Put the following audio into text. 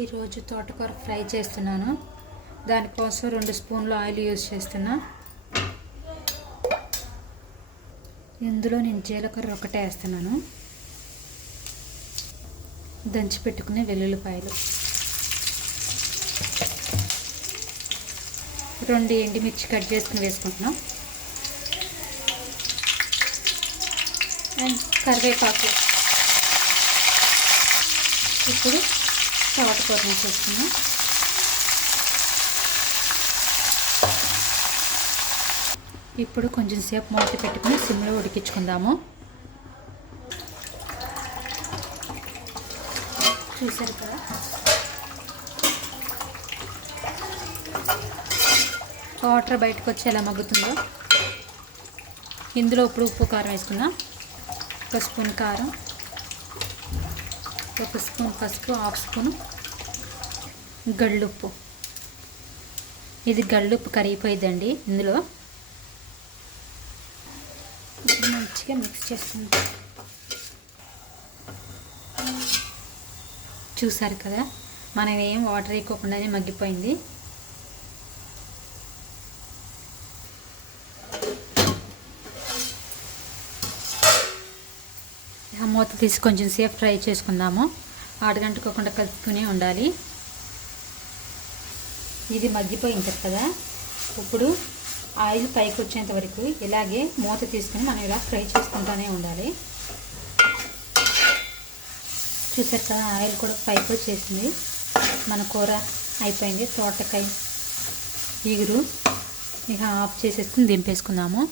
ఈరోజు తోటకూర ఫ్రై చేస్తున్నాను. దానికోసం 2 స్పూన్లు ఆయిల్ యూజ్ చేస్తున్నా. ఇందులో నేను జీలకర్ర ఒకటే వేస్తున్నాను. దంచి పెట్టుకునే వెల్లుల్లిపాయలు, 2 ఎండుమిర్చి కట్ చేసుకుని వేసుకుంటున్నాం. అండ్ కరివేపాకు. ఇప్పుడు తోటకూర వేసేసుకున్నాం. ఇప్పుడు కొంచెం సేపు మూత పెట్టుకుని సిమ్లో ఉడికించుకుందాము. చూసారు కదా, వాటర్ బయటకు వచ్చి ఎలా మగ్గుతుందో. ఇందులో ఇప్పుడు ఉప్పు కారం వేసుకుందాం. 1 స్పూన్ కారం, 1 స్పూన్ పసుపు, 1/2 స్పూను గళ్ళుప్పు. ఇది గళ్ళుప్పు కరిగిపోయిందండి. ఇందులో ఇప్పుడు మంచిగా మిక్స్ చేసుకుంటాం. చూసారు కదా, మనం ఏం వాటర్ వేయకుండానే మగ్గిపోయింది. మూత తీసి కొంచెం సేపు ఫ్రై చేసుకుందాము. అడగంటుకోకుండా కలుపుతూనే ఉండాలి. ఇది మగ్గిపోయింది కదా, ఇప్పుడు ఆయిల్ పైకి వచ్చేంత వరకు ఇలాగే మూత తీసుకుని మనం ఇలా ఫ్రై చేసుకుంటూనే ఉండాలి. చూసారు కదా, ఆయిల్ కూడా పైకి వచ్చేసింది. మన కూర అయిపోయింది. తోటకాయ ఇగురు ఇక ఆఫ్ చేసేసుకుని దింపేసుకుందాము.